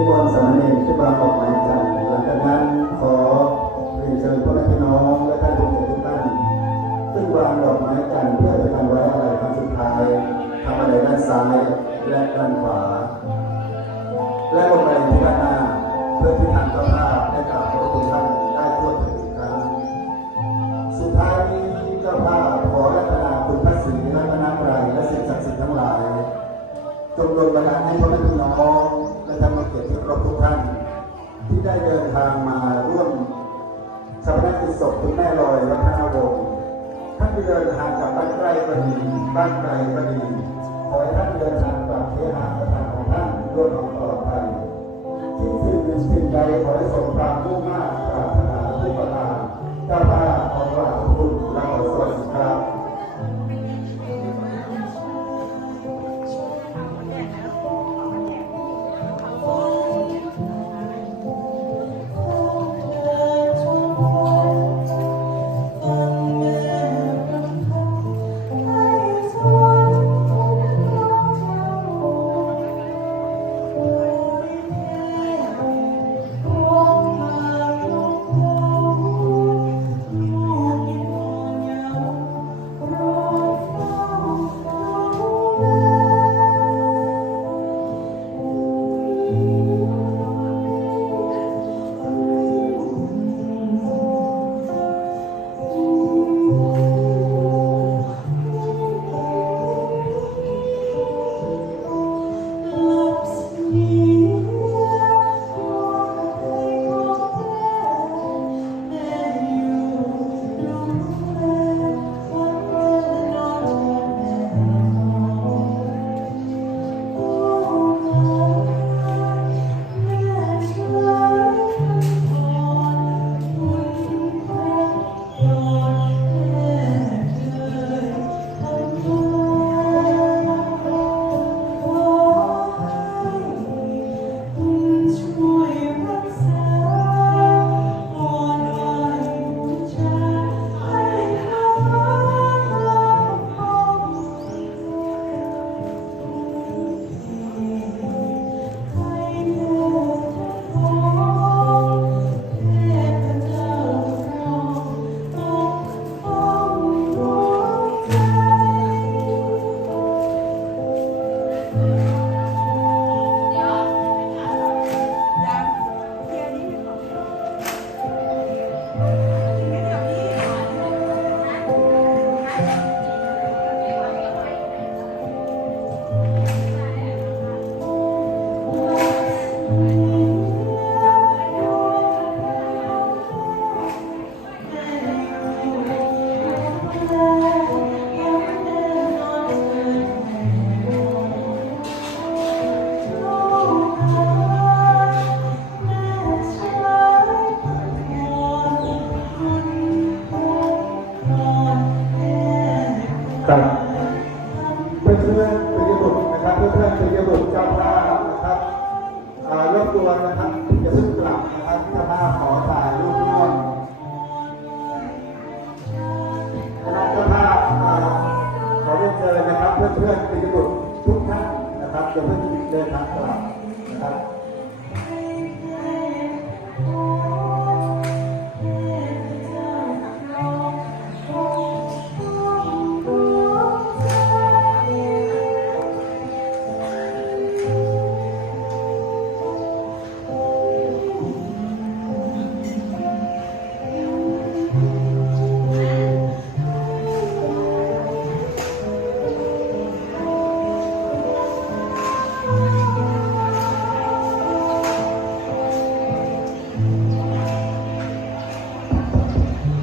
นิมนต์สามเณรขึ้นมาออกหมายจันทร์หลังจากนั้นขอเรียนเชิญพ่อแม่พี่น้องและท่านผู้ชมทุกท่านขึ้นวางดอกไม้จันทร์เพื่อจะทำไว้อะไรครั้งสุดท้ายทำอะไรด้านซ้ายและด้านขวา และลงไปที่ด้านหน้าเพื่อที่ทางเจ้าภาพได้กล่าวขอบคุณท่านได้ทั่วถึงอีกครั้งสุดท้ายนี้เจ้าภาพขอรัตนาคุณพระศรีรัตนตรัยและสิ่งศักดิ์สิทธิ์ทั้งหลายจงดลบันดาลให้พ่อแม่พี่น้อง ที่ได้เดินทางมาร่วมชำระกิจศพคุณแม่ลอยวัฒนวงศ์ท่านเดินทางจากบ้านใกล้ก็ดีบ้านไกลก็ดีขอให้ท่านเดินทางกลับเที่หาประธานของท่านด้วยความปลอดภัยที่สิ่งหนึ่งสิ่งใดขอให้สมความมุ่งมั่นปรารถนาทุกประการเจ้าภาพ ครับเพื่อนเพื่อนๆปิยบุตรนะครับ เพื่อนเพื่อนๆปิยบุตรเจ้าภาพนะครับอ่ารบกวนนะครับอย่าเพิ่งกลับนะครับเจ้าภาพขอถ่ายรูปร่วมคณะเจ้าภาพอ่าขอเรียนเชิญนะครับ เพื่อนเพื่อนๆปิยบุตรทุกท่านนะครับอย่าเพิ่งเดินทางกลับนะครับ